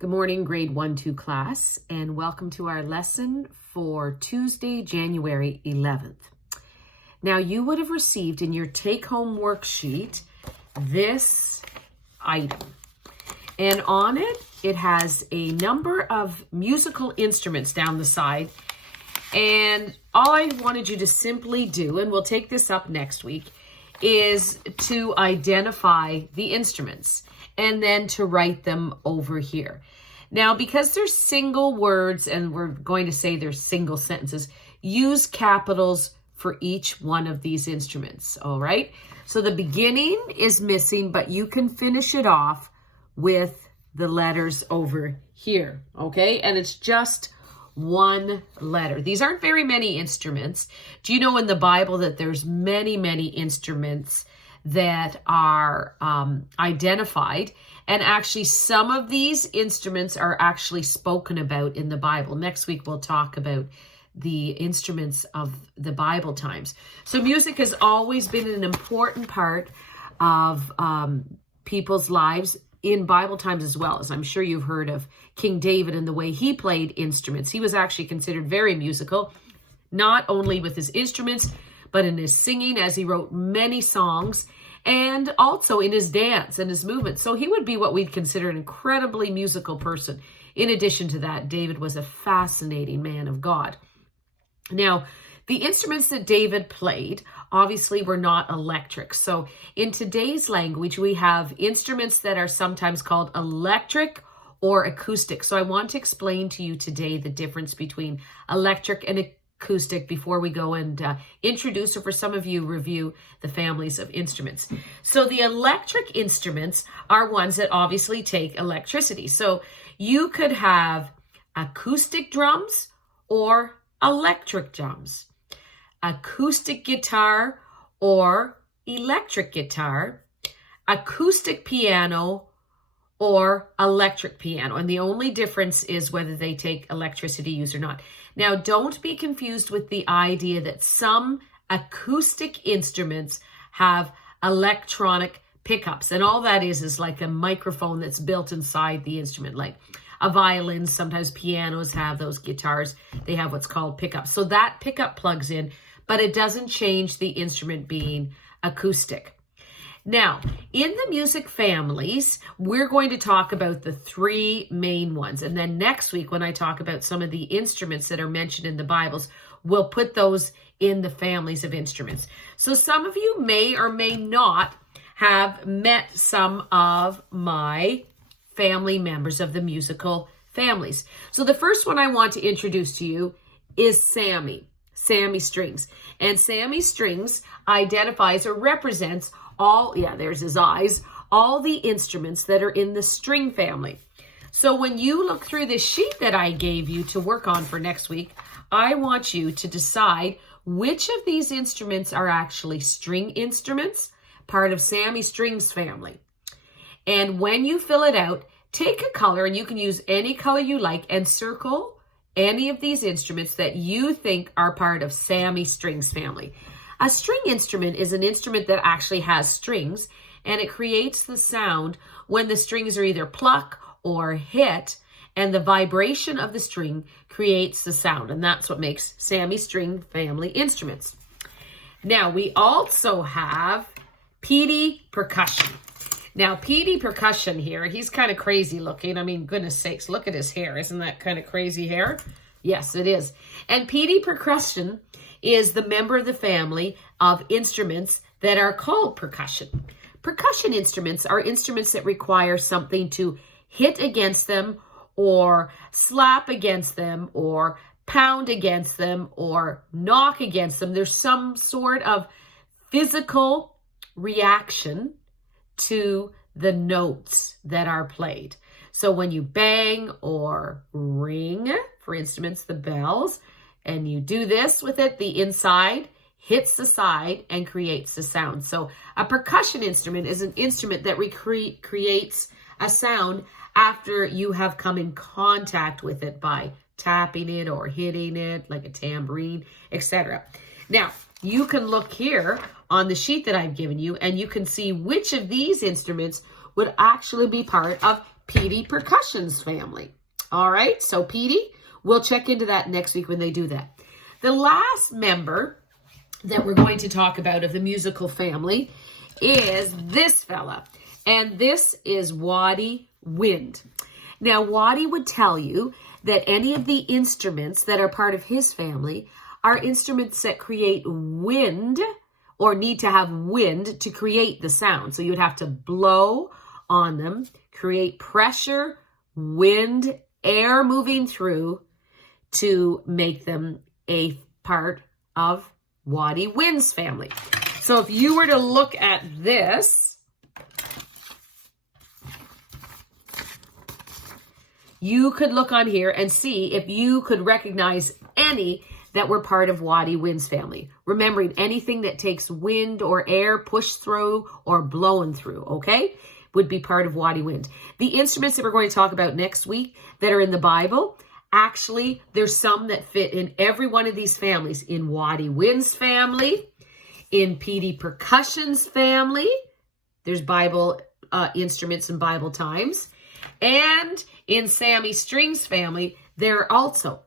Good morning, grade 1-2 class, and welcome to our lesson for Tuesday, January 11th. Now, you would have received in your take-home worksheet this item. And on it, it has a number of musical instruments down the side. And all I wanted you to simply do, and we'll take this up next week, is to identify the instruments and then to write them over here. Now, because they're single words and we're going to say they're single sentences, use capitals for each one of these instruments, all right? So the beginning is missing, but you can finish it off with the letters over here, okay? And it's just one letter. These aren't very many instruments. Do you know in the Bible that there's many instruments that are identified? And actually, some of these instruments are actually spoken about in the Bible. Next week, we'll talk about the instruments of the Bible times. So music has always been an important part of people's lives in Bible times as well, as I'm sure you've heard of King David and the way he played instruments. He was actually considered very musical, not only with his instruments, but in his singing, as he wrote many songs, and also in his dance and his movement. So he would be what we'd consider an incredibly musical person. In addition to that, David was a fascinating man of God. Now, the instruments that David played obviously were not electric. So in today's language, we have instruments that are sometimes called electric or acoustic. So I want to explain to you today the difference between electric and acoustic before we go and introduce, or for some of you, review the families of instruments. So the electric instruments are ones that obviously take electricity. So you could have acoustic drums or electric drums, acoustic guitar or electric guitar, acoustic piano or electric piano. And the only difference is whether they take electricity use or not. Now, don't be confused with the idea that some acoustic instruments have electronic pickups. And all that is like a microphone that's built inside the instrument, like a violin. Sometimes pianos have those, guitars, they have what's called pickups. So that pickup plugs in, but it doesn't change the instrument being acoustic. Now, in the music families, we're going to talk about the three main ones. And then next week, when I talk about some of the instruments that are mentioned in the Bibles, we'll put those in the families of instruments. So some of you may or may not have met some of my family members of the musical families. So the first one I want to introduce to you is Sami Strings. And Sami Strings identifies or represents there's his eyes, all the instruments that are in the string family. So when you look through this sheet that I gave you to work on for next week, I want you to decide which of these instruments are actually string instruments, part of Sami Strings family. And when you fill it out, take a color, and you can use any color you like, and circle any of these instruments that you think are part of Sami Strings family. A string instrument is an instrument that actually has strings, and it creates the sound when the strings are either plucked or hit, and the vibration of the string creates the sound, and that's what makes Sami String family instruments. Now, we also have Petey Percussion. Now, Petey Percussion here, he's kind of crazy looking. I mean, goodness sakes, look at his hair. Isn't that kind of crazy hair? Yes, it is. And Petey Percussion is the member of the family of instruments that are called percussion. Percussion instruments are instruments that require something to hit against them or slap against them or pound against them or knock against them. There's some sort of physical reaction to the notes that are played. So when you bang or ring, for instruments, the bells, and you do this with it, the inside hits the side and creates the sound. So a percussion instrument is an instrument that creates a sound after you have come in contact with it by tapping it or hitting it, like a tambourine, etc. Now, you can look here on the sheet that I've given you, and you can see which of these instruments would actually be part of Petey Percussion's family. All right, so Petey, we'll check into that next week when they do that. The last member that we're going to talk about of the musical family is this fella, and this is Wadi Wind. Now, Wadi would tell you that any of the instruments that are part of his family are instruments that create wind or need to have wind to create the sound. So you would have to blow on them, create pressure, wind, air moving through to make them a part of Wadi Wind's family. So if you were to look at this, you could look on here and see if you could recognize any that were part of Wadi Wind's family. Remembering anything that takes wind or air pushed through or blown through, okay, would be part of Wadi Wind. The instruments that we're going to talk about next week that are in the Bible, actually, there's some that fit in every one of these families. In Wadi Wind's family, in Petey Percussion's family, there's Bible instruments in Bible times. And in Sami Strings' family, there also.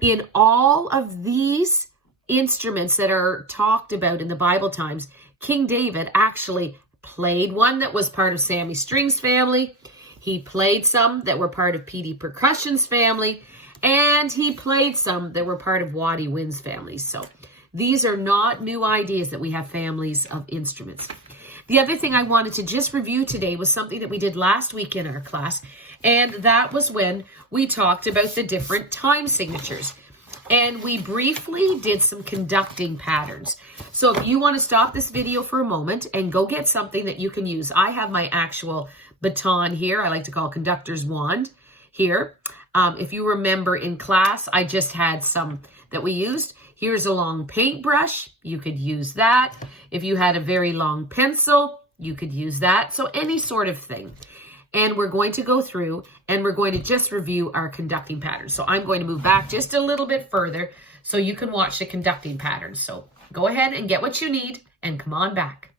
In all of these instruments that are talked about in the Bible times, King David actually played one that was part of Sami Strings' family. He played some that were part of Petey Percussion's family. And he played some that were part of Wadi Wind's family. So these are not new ideas that we have families of instruments. The other thing I wanted to just review today was something that we did last week in our class. And that was when we talked about the different time signatures. And we briefly did some conducting patterns. So if you want to stop this video for a moment and go get something that you can use. I have my actual baton here. I like to call conductor's wand here. If you remember in class, I just had some that we used. Here's a long paintbrush. You could use that. If you had a very long pencil, you could use that. So any sort of thing. And we're going to go through and we're going to just review our conducting patterns. So I'm going to move back just a little bit further so you can watch the conducting patterns. So go ahead and get what you need and come on back.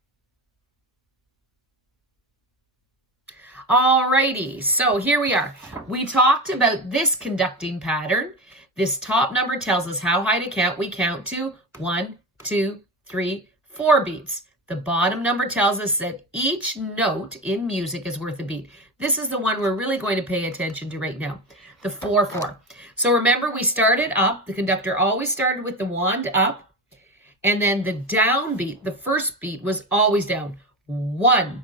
Alrighty, so here we are. We talked about this conducting pattern. This top number tells us how high to count. We count to 1, 2, 3, 4 beats. The bottom number tells us that each note in music is worth a beat. This is the one we're really going to pay attention to right now, the 4-4. So remember, we started up. The conductor always started with the wand up, and then the down beat, the first beat was always down. 1,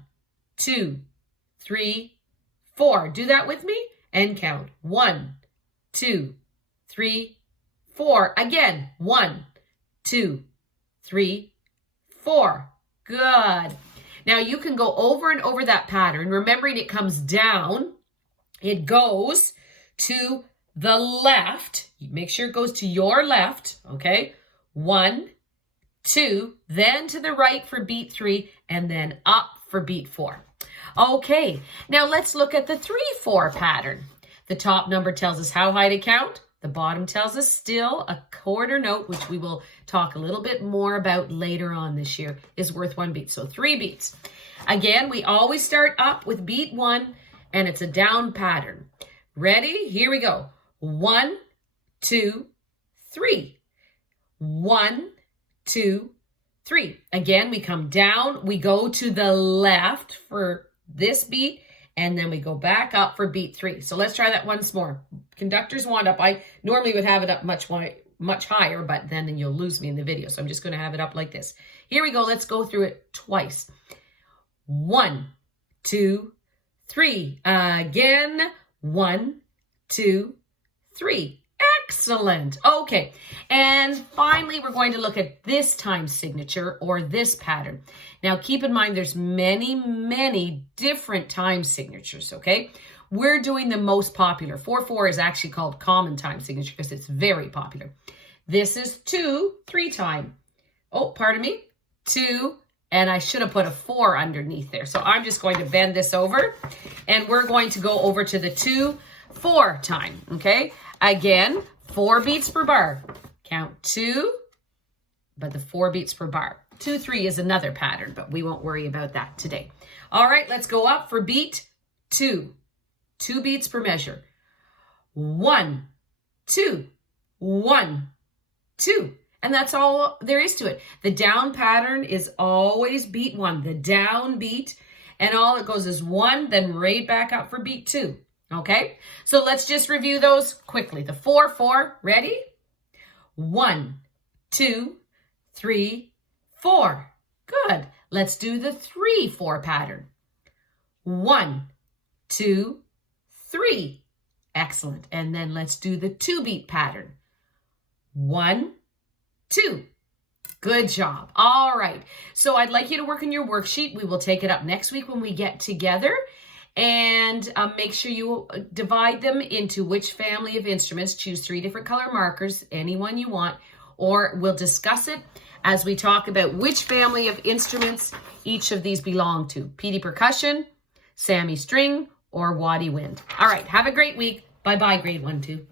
2, 3, 4. Do that with me and count. 1, 2, 3, 4. Again, 1, 2, 3, 4. Good. Now you can go over and over that pattern, remembering it comes down. It goes to the left. Make sure it goes to your left, okay? 1, 2, then to the right for beat 3, and then up for beat 4. Okay, now let's look at the 3-4 pattern. The top number tells us how high to count. The bottom tells us still a quarter note, which we will talk a little bit more about later on this year, is worth 1 beat. So 3 beats. Again, we always start up with beat 1, and it's a down pattern. Ready? Here we go. 1, 2, 3. 1, 2, 3. Again, we come down. We go to the left for this beat, and then we go back up for beat 3. So let's try that once more. Conductor's wand up. I normally would have it up much higher, but then you'll lose me in the video. So I'm just going to have it up like this. Here we go. Let's go through it twice. 1, 2, 3. Again. 1, 2, 3. Excellent. Okay. And finally, we're going to look at this time signature or this pattern. Now, keep in mind, there's many, many different time signatures, okay? We're doing the most popular. 4-4 is actually called common time signature because it's very popular. This is 2-3 time. Oh, pardon me. 2, and I should have put a 4 underneath there. So I'm just going to bend this over, and we're going to go over to the 2-4 time, okay? Again, 4 beats per bar. Count 2, but the 4 beats per bar. 2-3 is another pattern, but we won't worry about that today. All right, let's go up for beat 2. 2 beats per measure. 1, 2, 1, 2. And that's all there is to it. The down pattern is always beat 1, the down beat, and all it goes is 1, then right back up for beat 2. Okay? So let's just review those quickly. The 4-4, ready? 1, 2, 3, 4. Good. Let's do the 3-4 pattern. 1, 2, 3. Excellent. And then let's do the 2-beat pattern. 1, 2. Good job. All right. So I'd like you to work on your worksheet. We will take it up next week when we get together. And make sure you divide them into which family of instruments. Choose 3 different color markers, any one you want, or we'll discuss it as we talk about which family of instruments each of these belong to. PD Percussion, Sami String, or Wadi Wind. All right. Have a great week. Bye-bye, grade 1, 2.